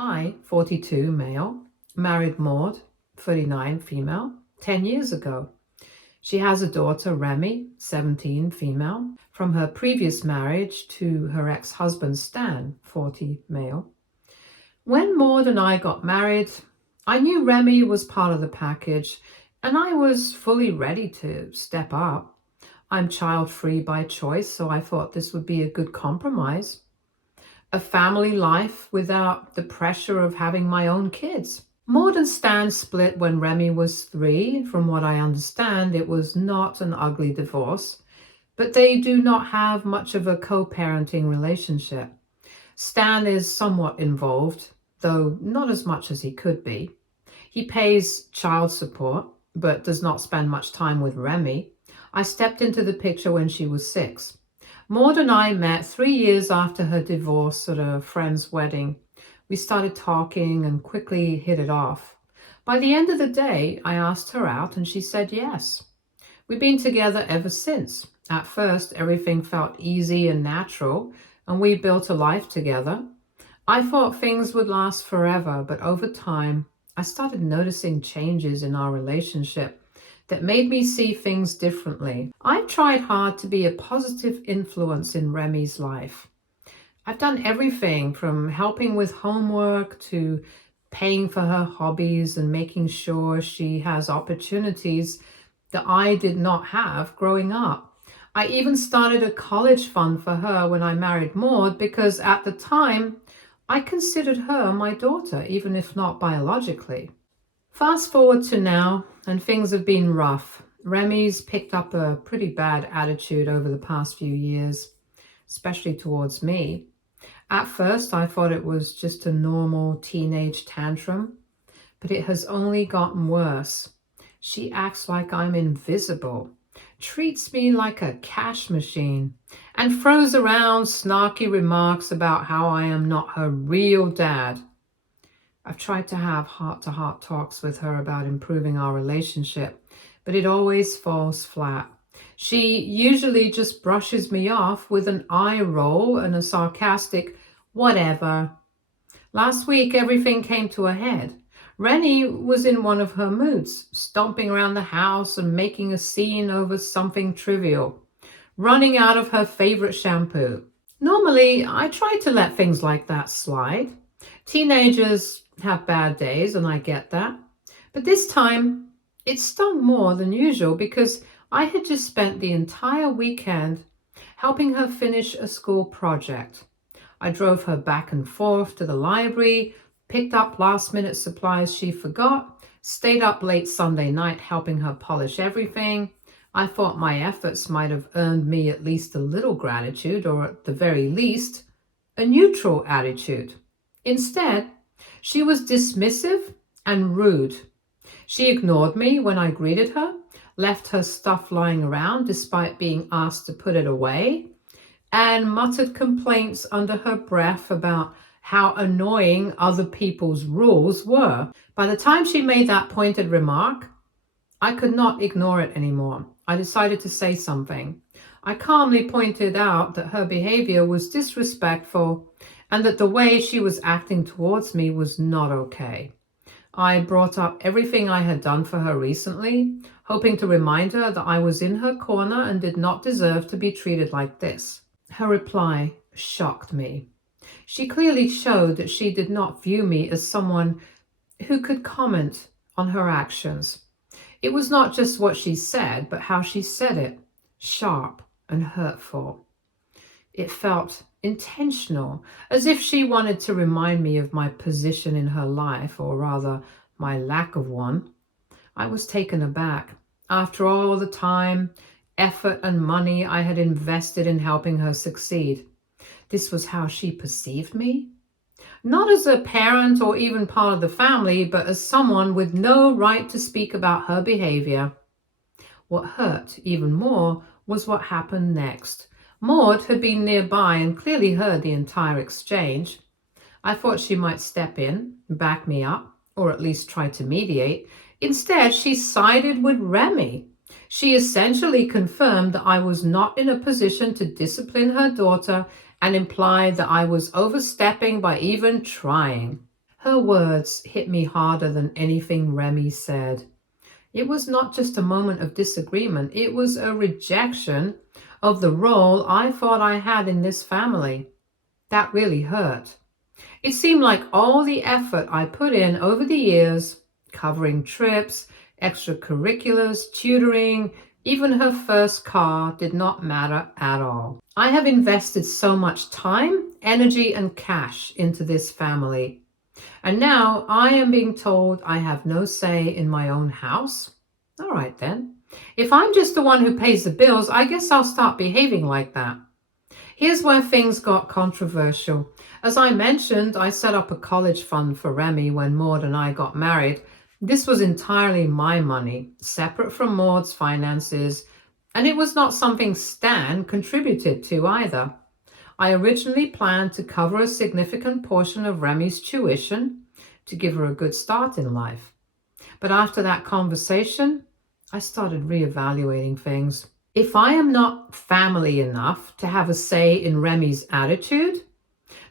I, 42, male, married Maud, 39, female, 10 years ago. She has a daughter, Remi, 17, female, from her previous marriage to her ex-husband, Stan, 40, male. When Maud and I got married, I knew Remi was part of the package, and I was fully ready to step up. I'm child-free by choice, so I thought this would be a good compromise. A family life without the pressure of having my own kids. Maud and Stan split when Remi was 3. From what I understand, it was not an ugly divorce, but they do not have much of a co-parenting relationship. Stan is somewhat involved, though not as much as he could be. He pays child support, but does not spend much time with Remi. I stepped into the picture when she was 6. Maud and I met 3 years after her divorce at a friend's wedding. We started talking and quickly hit it off. By the end of the day, I asked her out and she said yes. We've been together ever since. At first, everything felt easy and natural, and we built a life together. I thought things would last forever, but over time, I started noticing changes in our relationship that made me see things differently. I've tried hard to be a positive influence in Remi's life. I've done everything from helping with homework to paying for her hobbies and making sure she has opportunities that I did not have growing up. I even started a college fund for her when I married Maud because at the time, I considered her my daughter, even if not biologically. Fast forward to now, and things have been rough. Remi's picked up a pretty bad attitude over the past few years, especially towards me. At first, I thought it was just a normal teenage tantrum, but it has only gotten worse. She acts like I'm invisible, treats me like a cash machine, and throws around snarky remarks about how I am not her real dad. I've tried to have heart-to-heart talks with her about improving our relationship, but it always falls flat. She usually just brushes me off with an eye roll and a sarcastic, whatever. Last week, everything came to a head. Remi was in one of her moods, stomping around the house and making a scene over something trivial, running out of her favorite shampoo. Normally, I try to let things like that slide. Teenagers have bad days, and I get that. But this time, it stung more than usual because I had just spent the entire weekend helping her finish a school project. I drove her back and forth to the library, picked up last-minute supplies she forgot, stayed up late Sunday night helping her polish everything. I thought my efforts might have earned me at least a little gratitude, or at the very least, a neutral attitude. Instead, she was dismissive and rude. She ignored me when I greeted her, left her stuff lying around despite being asked to put it away, and muttered complaints under her breath about how annoying other people's rules were. By the time she made that pointed remark, I could not ignore it anymore. I decided to say something. I calmly pointed out that her behavior was disrespectful and that the way she was acting towards me was not okay. I brought up everything I had done for her recently, hoping to remind her that I was in her corner and did not deserve to be treated like this. Her reply shocked me. She clearly showed that she did not view me as someone who could comment on her actions. It was not just what she said, but how she said it, sharp and hurtful. It felt intentional, as if she wanted to remind me of my position in her life, or rather, my lack of one. I was taken aback. After all the time, effort, and money I had invested in helping her succeed, this was how she perceived me? Not as a parent or even part of the family, but as someone with no right to speak about her behavior. What hurt even more was what happened next. Maud had been nearby and clearly heard the entire exchange. I thought she might step in, back me up, or at least try to mediate. Instead, she sided with Remi. She essentially confirmed that I was not in a position to discipline her daughter and implied that I was overstepping by even trying. Her words hit me harder than anything Remi said. It was not just a moment of disagreement, it was a rejection of the role I thought I had in this family. That really hurt. It seemed like all the effort I put in over the years, covering trips, extracurriculars, tutoring, even her first car, did not matter at all. I have invested so much time, energy, and cash into this family. And now I am being told I have no say in my own house? All right then. If I'm just the one who pays the bills, I guess I'll start behaving like that. Here's where things got controversial. As I mentioned, I set up a college fund for Remi when Maud and I got married. This was entirely my money, separate from Maud's finances, and it was not something Stan contributed to either. I originally planned to cover a significant portion of Remi's tuition to give her a good start in life. But after that conversation, I started reevaluating things. If I am not family enough to have a say in Remi's attitude,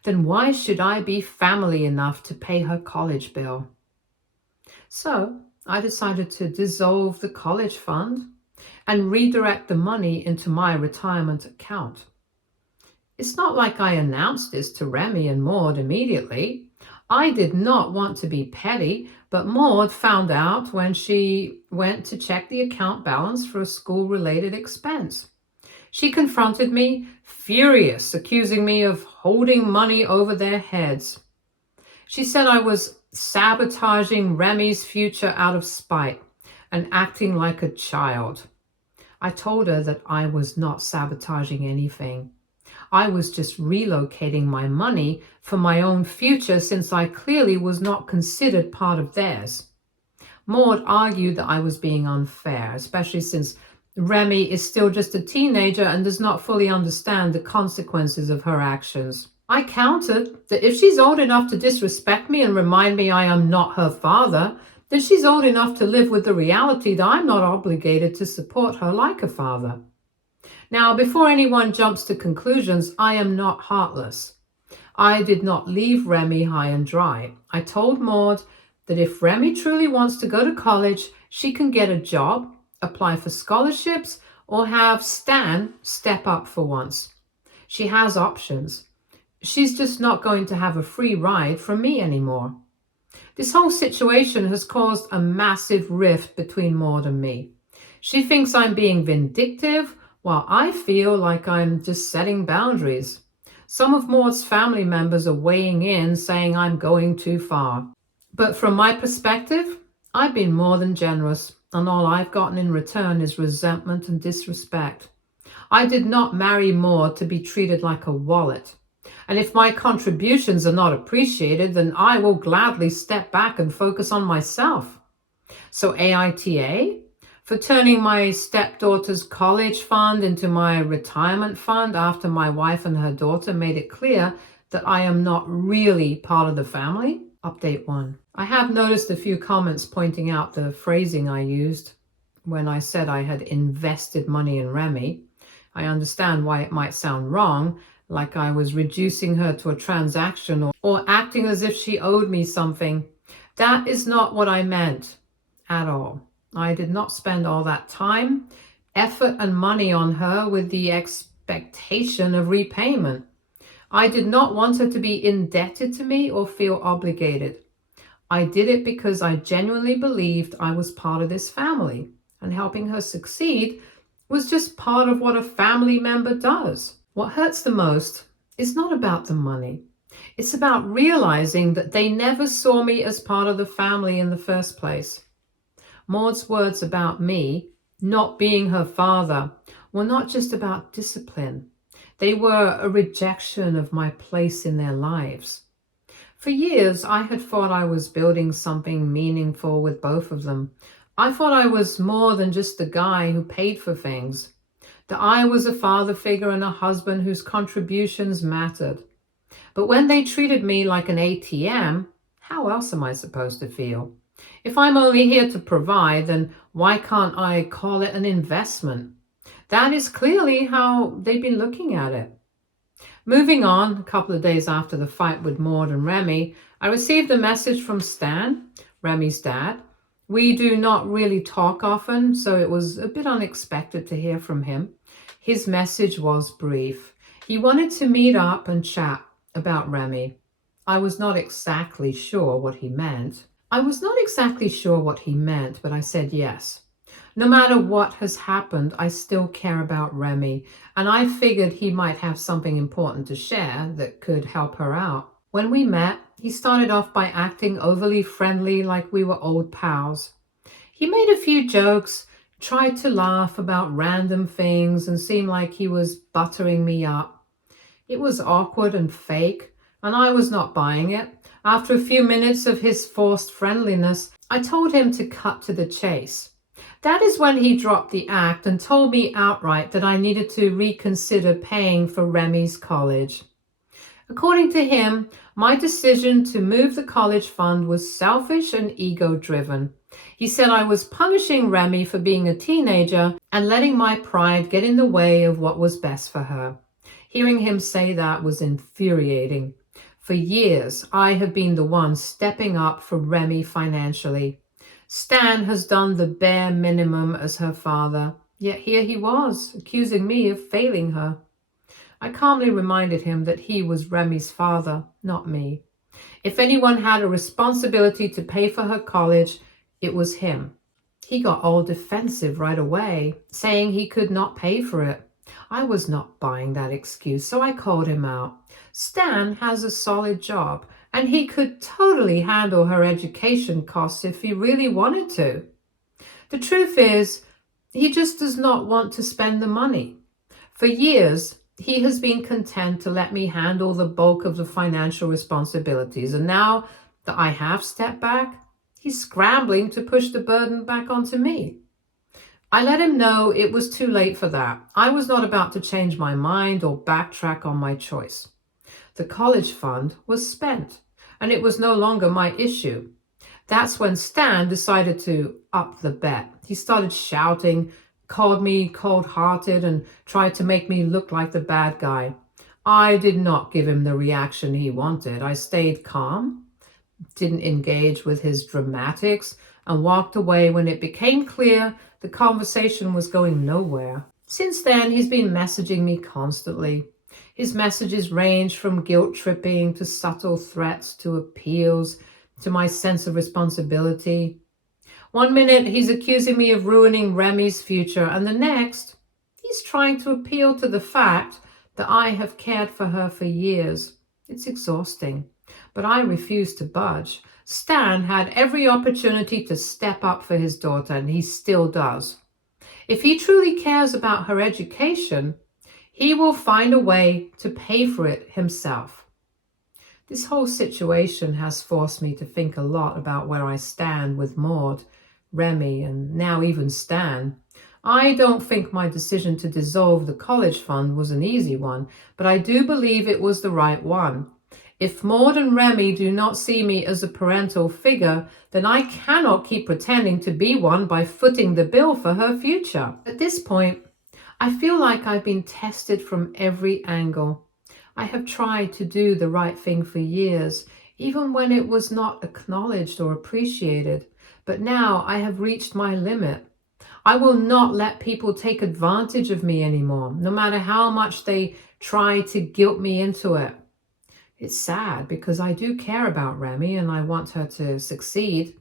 then why should I be family enough to pay her college bill? So I decided to dissolve the college fund and redirect the money into my retirement account. It's not like I announced this to Remi and Maud immediately. I did not want to be petty, but Maud found out when she went to check the account balance for a school-related expense. She confronted me, furious, accusing me of holding money over their heads. She said I was sabotaging Remi's future out of spite and acting like a child. I told her that I was not sabotaging anything. I was just relocating my money for my own future since I clearly was not considered part of theirs. Maud argued that I was being unfair, especially since Remi is still just a teenager and does not fully understand the consequences of her actions. I countered that if she's old enough to disrespect me and remind me I am not her father, then she's old enough to live with the reality that I'm not obligated to support her like a father. Now, before anyone jumps to conclusions, I am not heartless. I did not leave Remi high and dry. I told Maud that if Remi truly wants to go to college, she can get a job, apply for scholarships, or have Stan step up for once. She has options. She's just not going to have a free ride from me anymore. This whole situation has caused a massive rift between Maud and me. She thinks I'm being vindictive, while I feel like I'm just setting boundaries. Some of Maud's family members are weighing in, saying I'm going too far. But from my perspective, I've been more than generous, and all I've gotten in return is resentment and disrespect. I did not marry Maud to be treated like a wallet. And if my contributions are not appreciated, then I will gladly step back and focus on myself. So AITA? For turning my stepdaughter's college fund into my retirement fund after my wife and her daughter made it clear that I am not really part of the family? Update 1. I have noticed a few comments pointing out the phrasing I used when I said I had invested money in Remi. I understand why it might sound wrong, like I was reducing her to a transaction or acting as if she owed me something. That is not what I meant at all. I did not spend all that time, effort, and money on her with the expectation of repayment. I did not want her to be indebted to me or feel obligated. I did it because I genuinely believed I was part of this family, and helping her succeed was just part of what a family member does. What hurts the most is not about the money. It's about realizing that they never saw me as part of the family in the first place. Maud's words about me not being her father were not just about discipline. They were a rejection of my place in their lives. For years, I had thought I was building something meaningful with both of them. I thought I was more than just the guy who paid for things, that I was a father figure and a husband whose contributions mattered. But when they treated me like an ATM, how else am I supposed to feel? If I'm only here to provide, then why can't I call it an investment? That is clearly how they've been looking at it. Moving on, a couple of days after the fight with Maud and Remi, I received a message from Stan, Remi's dad. We do not really talk often, so it was a bit unexpected to hear from him. His message was brief. He wanted to meet up and chat about Remi. I was not exactly sure what he meant. But I said yes. No matter what has happened, I still care about Remi, and I figured he might have something important to share that could help her out. When we met, he started off by acting overly friendly like we were old pals. He made a few jokes, tried to laugh about random things, and seemed like he was buttering me up. It was awkward and fake, and I was not buying it. After a few minutes of his forced friendliness, I told him to cut to the chase. That is when he dropped the act and told me outright that I needed to reconsider paying for Remi's college. According to him, my decision to move the college fund was selfish and ego-driven. He said I was punishing Remi for being a teenager and letting my pride get in the way of what was best for her. Hearing him say that was infuriating. For years, I have been the one stepping up for Remi financially. Stan has done the bare minimum as her father, yet here he was, accusing me of failing her. I calmly reminded him that he was Remi's father, not me. If anyone had a responsibility to pay for her college, it was him. He got all defensive right away, saying he could not pay for it. I was not buying that excuse, so I called him out. Stan has a solid job, and he could totally handle her education costs if he really wanted to. The truth is, he just does not want to spend the money. For years, he has been content to let me handle the bulk of the financial responsibilities, and now that I have stepped back, he's scrambling to push the burden back onto me. I let him know it was too late for that. I was not about to change my mind or backtrack on my choice. The college fund was spent, and it was no longer my issue. That's when Stan decided to up the bet. He started shouting, called me cold-hearted, and tried to make me look like the bad guy. I did not give him the reaction he wanted. I stayed calm, didn't engage with his dramatics, and walked away when it became clear the conversation was going nowhere. Since then, he's been messaging me constantly. His messages range from guilt-tripping to subtle threats to appeals to my sense of responsibility. One minute, he's accusing me of ruining Remi's future, and the next, he's trying to appeal to the fact that I have cared for her for years. It's exhausting, but I refuse to budge. Stan had every opportunity to step up for his daughter, and he still does. If he truly cares about her education, he will find a way to pay for it himself. This whole situation has forced me to think a lot about where I stand with Maud, Remi, and now even Stan. I don't think my decision to dissolve the college fund was an easy one, but I do believe it was the right one. If Maud and Remi do not see me as a parental figure, then I cannot keep pretending to be one by footing the bill for her future. At this point, I feel like I've been tested from every angle. I have tried to do the right thing for years, even when it was not acknowledged or appreciated. But now I have reached my limit. I will not let people take advantage of me anymore, no matter how much they try to guilt me into it. It's sad because I do care about Remi and I want her to succeed.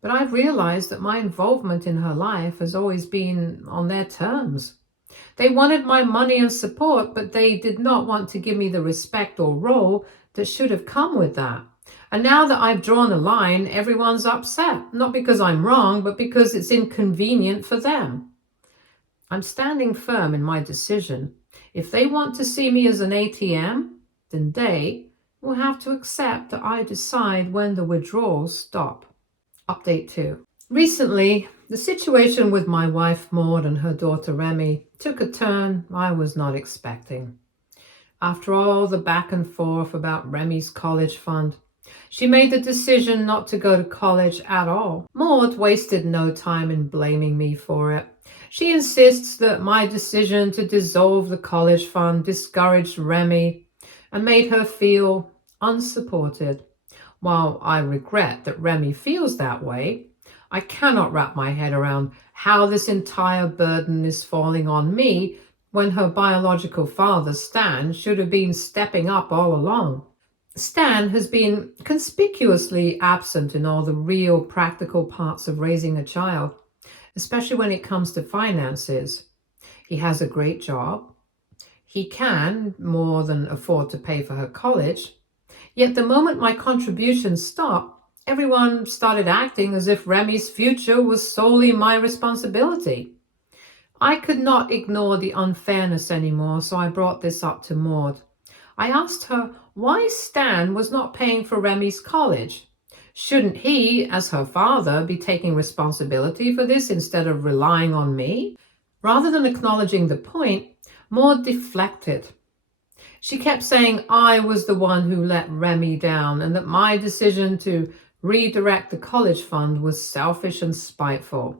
But I've realized that my involvement in her life has always been on their terms. They wanted my money and support, but they did not want to give me the respect or role that should have come with that. And now that I've drawn a line, everyone's upset, not because I'm wrong, but because it's inconvenient for them. I'm standing firm in my decision. If they want to see me as an ATM, then they will have to accept that I decide when the withdrawals stop. Update 2. Recently, the situation with my wife Maud and her daughter Remi took a turn I was not expecting. After all the back and forth about Remi's college fund, she made the decision not to go to college at all. Maud wasted no time in blaming me for it. She insists that my decision to dissolve the college fund discouraged Remi. and made her feel unsupported. While I regret that Remi feels that way, I cannot wrap my head around how this entire burden is falling on me when her biological father, Stan, should have been stepping up all along. Stan has been conspicuously absent in all the real practical parts of raising a child, especially when it comes to finances. He has a great job. He can more than afford to pay for her college. Yet the moment my contributions stopped, everyone started acting as if Remi's future was solely my responsibility. I could not ignore the unfairness anymore, so I brought this up to Maud. I asked her why Stan was not paying for Remi's college. Shouldn't he, as her father, be taking responsibility for this instead of relying on me? Rather than acknowledging the point, Maud deflected. She kept saying I was the one who let Remi down and that my decision to redirect the college fund was selfish and spiteful.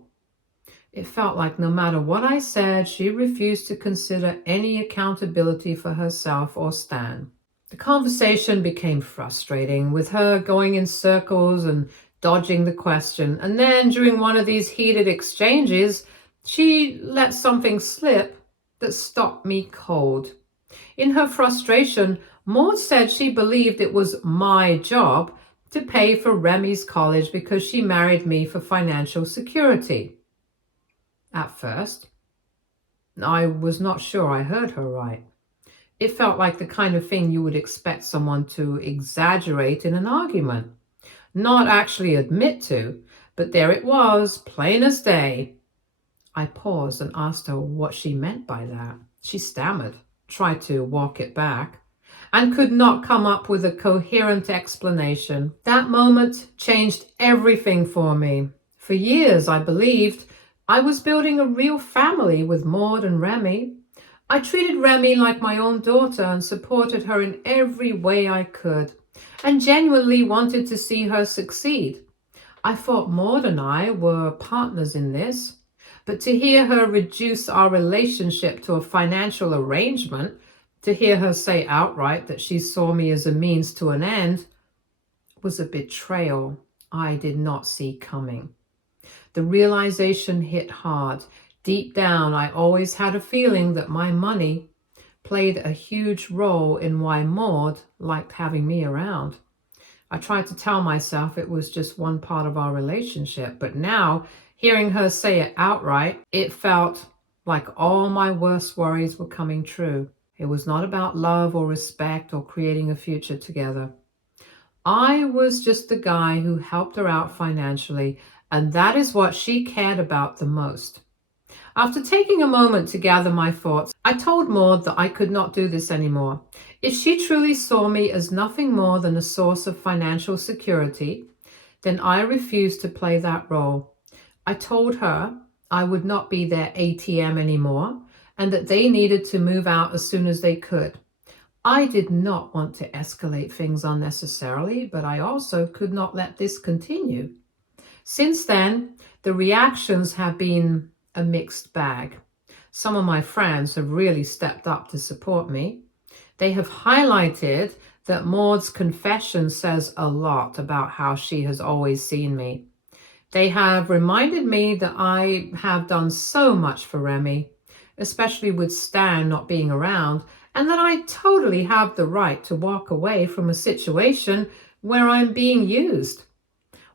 It felt like no matter what I said, she refused to consider any accountability for herself or Stan. The conversation became frustrating, with her going in circles and dodging the question. And then, during one of these heated exchanges, she let something slip that stopped me cold. In her frustration, Maud said she believed it was my job to pay for Remi's college because she married me for financial security. At first, I was not sure I heard her right. It felt like the kind of thing you would expect someone to exaggerate in an argument, not actually admit to, but there it was, plain as day. I paused and asked her what she meant by that. She stammered, tried to walk it back, and could not come up with a coherent explanation. That moment changed everything for me. For years, I believed I was building a real family with Maud and Remi. I treated Remi like my own daughter and supported her in every way I could, and genuinely wanted to see her succeed. I thought Maud and I were partners in this, but to hear her reduce our relationship to a financial arrangement, to hear her say outright that she saw me as a means to an end, was a betrayal I did not see coming. The realization hit hard. Deep down, I always had a feeling that my money played a huge role in why Maud liked having me around. I tried to tell myself it was just one part of our relationship, but now, hearing her say it outright, it felt like all my worst worries were coming true. It was not about love or respect or creating a future together. I was just the guy who helped her out financially, and that is what she cared about the most. After taking a moment to gather my thoughts, I told Maud that I could not do this anymore. If she truly saw me as nothing more than a source of financial security, then I refused to play that role. I told her I would not be their ATM anymore and that they needed to move out as soon as they could. I did not want to escalate things unnecessarily, but I also could not let this continue. Since then, the reactions have been a mixed bag. Some of my friends have really stepped up to support me. They have highlighted that Maud's confession says a lot about how she has always seen me. They have reminded me that I have done so much for Remi, especially with Stan not being around, and that I totally have the right to walk away from a situation where I'm being used.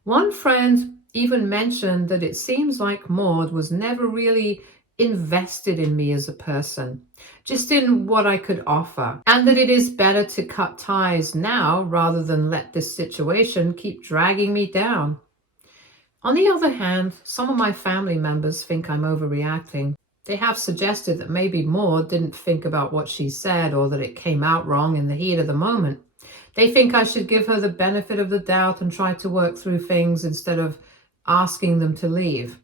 One friend even mentioned that it seems like Maud was never really invested in me as a person, just in what I could offer, and that it is better to cut ties now rather than let this situation keep dragging me down. On the other hand, some of my family members think I'm overreacting. They have suggested that maybe Maud didn't think about what she said or that it came out wrong in the heat of the moment. They think I should give her the benefit of the doubt and try to work through things instead of asking them to leave.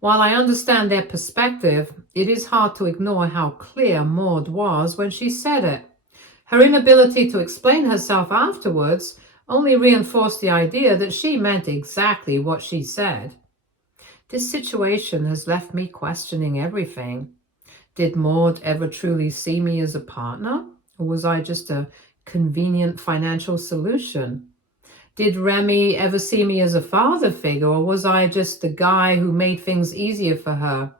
While I understand their perspective, it is hard to ignore how clear Maud was when she said it. Her inability to explain herself afterwards only reinforced the idea that she meant exactly what she said. This situation has left me questioning everything. Did Maud ever truly see me as a partner? Or was I just a convenient financial solution? Did Remi ever see me as a father figure, or was I just the guy who made things easier for her?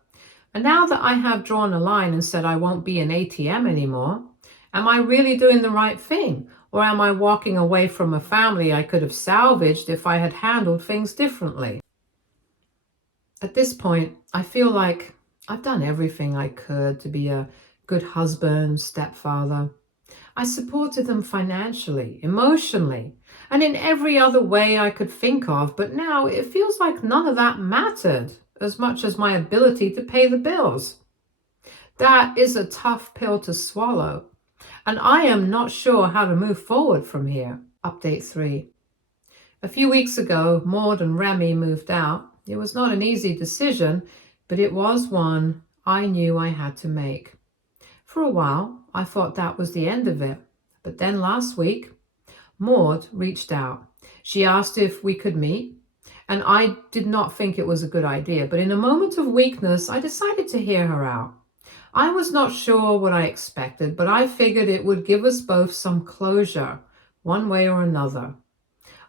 And now that I have drawn a line and said I won't be an ATM anymore, am I really doing the right thing? Or am I walking away from a family I could have salvaged if I had handled things differently? At this point, I feel like I've done everything I could to be a good husband, stepfather. I supported them financially, emotionally, and in every other way I could think of, but now it feels like none of that mattered as much as my ability to pay the bills. That is a tough pill to swallow, and I am not sure how to move forward from here. Update 3. A few weeks ago, Maud and Remi moved out. It was not an easy decision, but it was one I knew I had to make. For a while, I thought that was the end of it. But then last week, Maud reached out. She asked if we could meet, and I did not think it was a good idea. But in a moment of weakness, I decided to hear her out. I was not sure what I expected, but I figured it would give us both some closure, one way or another.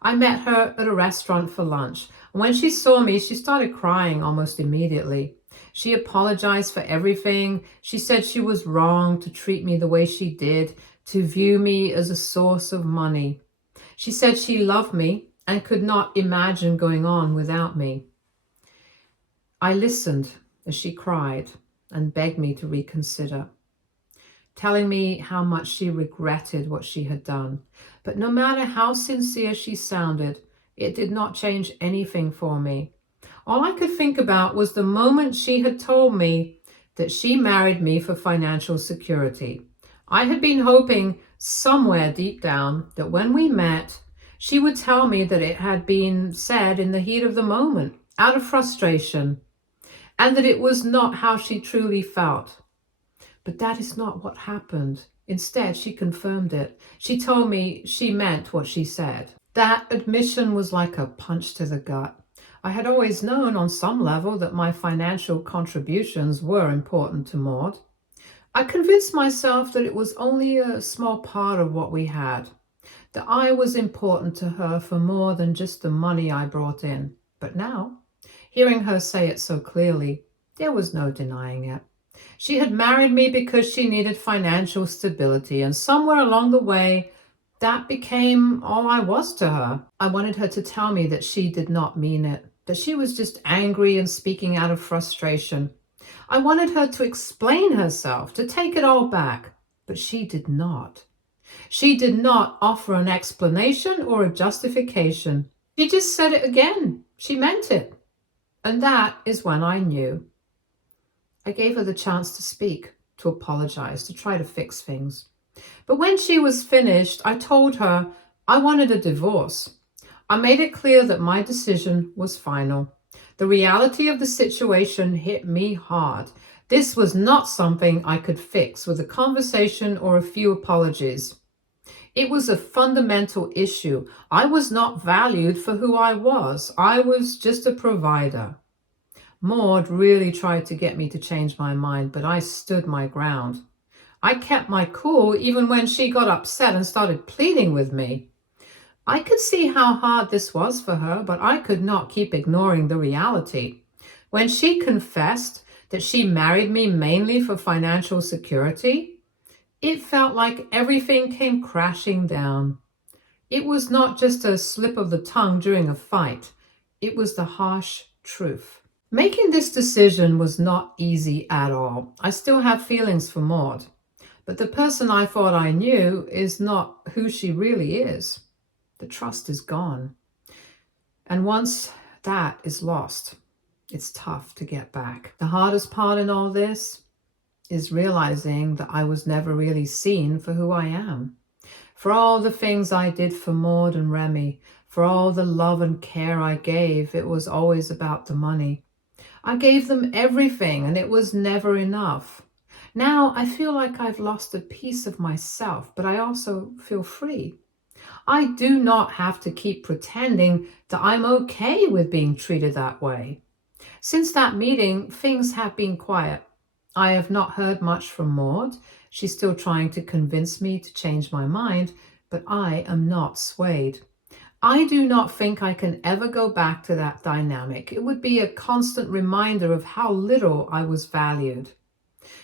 I met her at a restaurant for lunch, and when she saw me, she started crying almost immediately. She apologized for everything. She said she was wrong to treat me the way she did, to view me as a source of money. She said she loved me and could not imagine going on without me. I listened as she cried and begged me to reconsider, telling me how much she regretted what she had done. But no matter how sincere she sounded, it did not change anything for me. All I could think about was the moment she had told me that she married me for financial security. I had been hoping somewhere deep down that when we met, she would tell me that it had been said in the heat of the moment, out of frustration, and that it was not how she truly felt. But that is not what happened. Instead, she confirmed it. She told me she meant what she said. That admission was like a punch to the gut. I had always known on some level that my financial contributions were important to Maud. I convinced myself that it was only a small part of what we had, that I was important to her for more than just the money I brought in. But now, hearing her say it so clearly, there was no denying it. She had married me because she needed financial stability, and somewhere along the way, that became all I was to her. I wanted her to tell me that she did not mean it, that she was just angry and speaking out of frustration. I wanted her to explain herself, to take it all back, but she did not. She did not offer an explanation or a justification. She just said it again. She meant it. And that is when I knew. I gave her the chance to speak, to apologize, to try to fix things. But when she was finished, I told her I wanted a divorce. I made it clear that my decision was final. The reality of the situation hit me hard. This was not something I could fix with a conversation or a few apologies. It was a fundamental issue. I was not valued for who I was. I was just a provider. Maud really tried to get me to change my mind, but I stood my ground. I kept my cool even when she got upset and started pleading with me. I could see how hard this was for her, but I could not keep ignoring the reality. When she confessed that she married me mainly for financial security, it felt like everything came crashing down. It was not just a slip of the tongue during a fight. It was the harsh truth. Making this decision was not easy at all. I still have feelings for Maud, but the person I thought I knew is not who she really is. The trust is gone. And once that is lost, it's tough to get back. The hardest part in all this is realizing that I was never really seen for who I am. For all the things I did for Maud and Remi, for all the love and care I gave, it was always about the money. I gave them everything, and it was never enough. Now I feel like I've lost a piece of myself, but I also feel free. I do not have to keep pretending that I'm okay with being treated that way. Since that meeting, things have been quiet. I have not heard much from Maud. She's still trying to convince me to change my mind, but I am not swayed. I do not think I can ever go back to that dynamic. It would be a constant reminder of how little I was valued.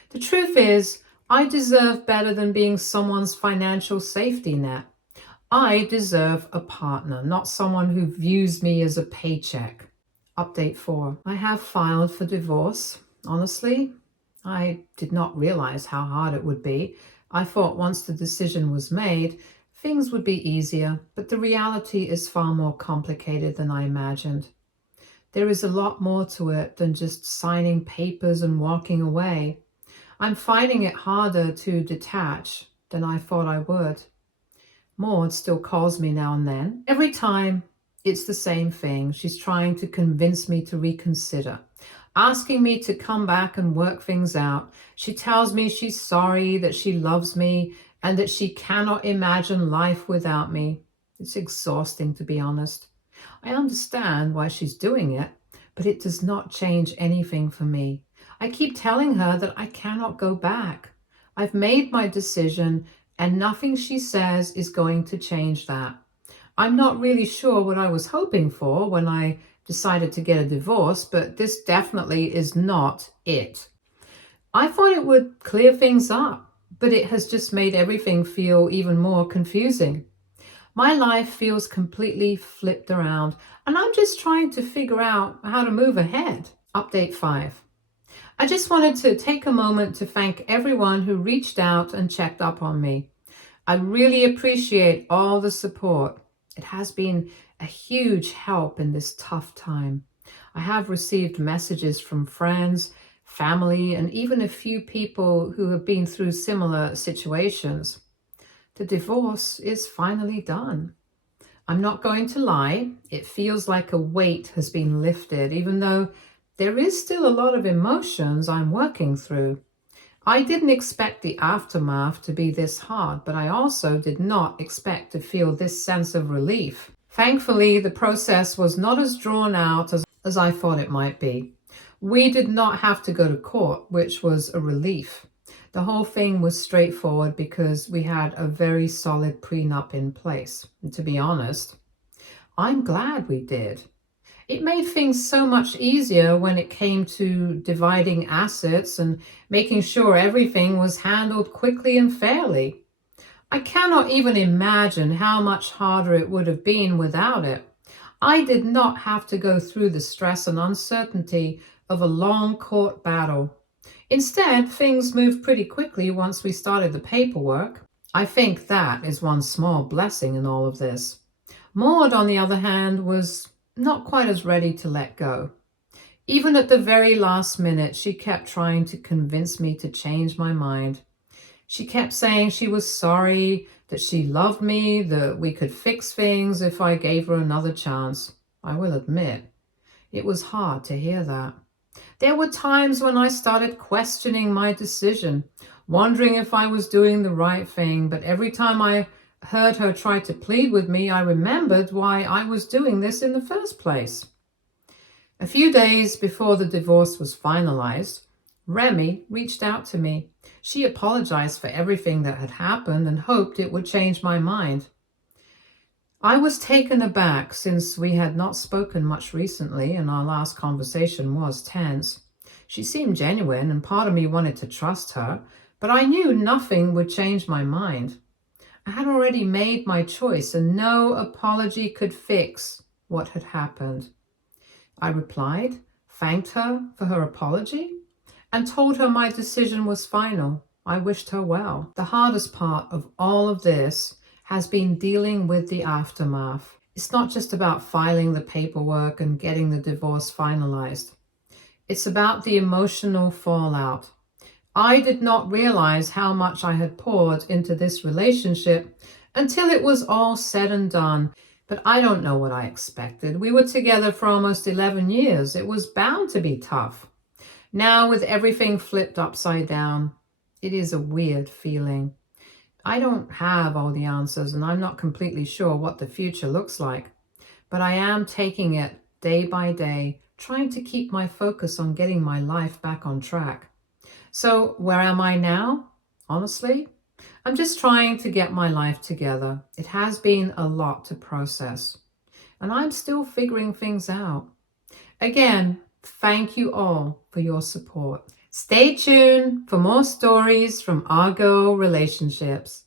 The truth is, I deserve better than being someone's financial safety net. I deserve a partner, not someone who views me as a paycheck. Update 4. I have filed for divorce. Honestly, I did not realize how hard it would be. I thought once the decision was made, things would be easier, but the reality is far more complicated than I imagined. There is a lot more to it than just signing papers and walking away. I'm finding it harder to detach than I thought I would. Maud still calls me now and then. Every time, it's the same thing. She's trying to convince me to reconsider, asking me to come back and work things out. She tells me she's sorry, that she loves me, and that she cannot imagine life without me. It's exhausting, to be honest. I understand why she's doing it, but it does not change anything for me. I keep telling her that I cannot go back. I've made my decision, and nothing she says is going to change that. I'm not really sure what I was hoping for when I decided to get a divorce, but this definitely is not it. I thought it would clear things up, but it has just made everything feel even more confusing. My life feels completely flipped around, and I'm just trying to figure out how to move ahead. Update 5. I just wanted to take a moment to thank everyone who reached out and checked up on me. I really appreciate all the support. It has been a huge help in this tough time. I have received messages from friends, family, and even a few people who have been through similar situations. The divorce is finally done. I'm not going to lie, it feels like a weight has been lifted, even though there is still a lot of emotions I'm working through. I didn't expect the aftermath to be this hard, but I also did not expect to feel this sense of relief. Thankfully, the process was not as drawn out as I thought it might be. We did not have to go to court, which was a relief. The whole thing was straightforward because we had a very solid prenup in place. And to be honest, I'm glad we did. It made things so much easier when it came to dividing assets and making sure everything was handled quickly and fairly. I cannot even imagine how much harder it would have been without it. I did not have to go through the stress and uncertainty of a long court battle. Instead, things moved pretty quickly once we started the paperwork. I think that is one small blessing in all of this. Maud, on the other hand, was not quite as ready to let go. Even at the very last minute, she kept trying to convince me to change my mind. She kept saying she was sorry, that she loved me, that we could fix things if I gave her another chance. I will admit, it was hard to hear that. There were times when I started questioning my decision, wondering if I was doing the right thing, but every time I heard her try to plead with me, I remembered why I was doing this in the first place. A few days before the divorce was finalized, Remi reached out to me. She apologized for everything that had happened and hoped it would change my mind. I was taken aback since we had not spoken much recently and our last conversation was tense. She seemed genuine and part of me wanted to trust her, but I knew nothing would change my mind. I had already made my choice and no apology could fix what had happened. I replied, thanked her for her apology, and told her my decision was final. I wished her well. The hardest part of all of this has been dealing with the aftermath. It's not just about filing the paperwork and getting the divorce finalized. It's about the emotional fallout. I did not realize how much I had poured into this relationship until it was all said and done. But I don't know what I expected. We were together for almost 11 years. It was bound to be tough. Now, with everything flipped upside down, it is a weird feeling. I don't have all the answers, and I'm not completely sure what the future looks like. But I am taking it day by day, trying to keep my focus on getting my life back on track. So where am I now? Honestly, I'm just trying to get my life together. It has been a lot to process, and I'm still figuring things out. Again, thank you all for your support. Stay tuned for more stories from our girl relationships.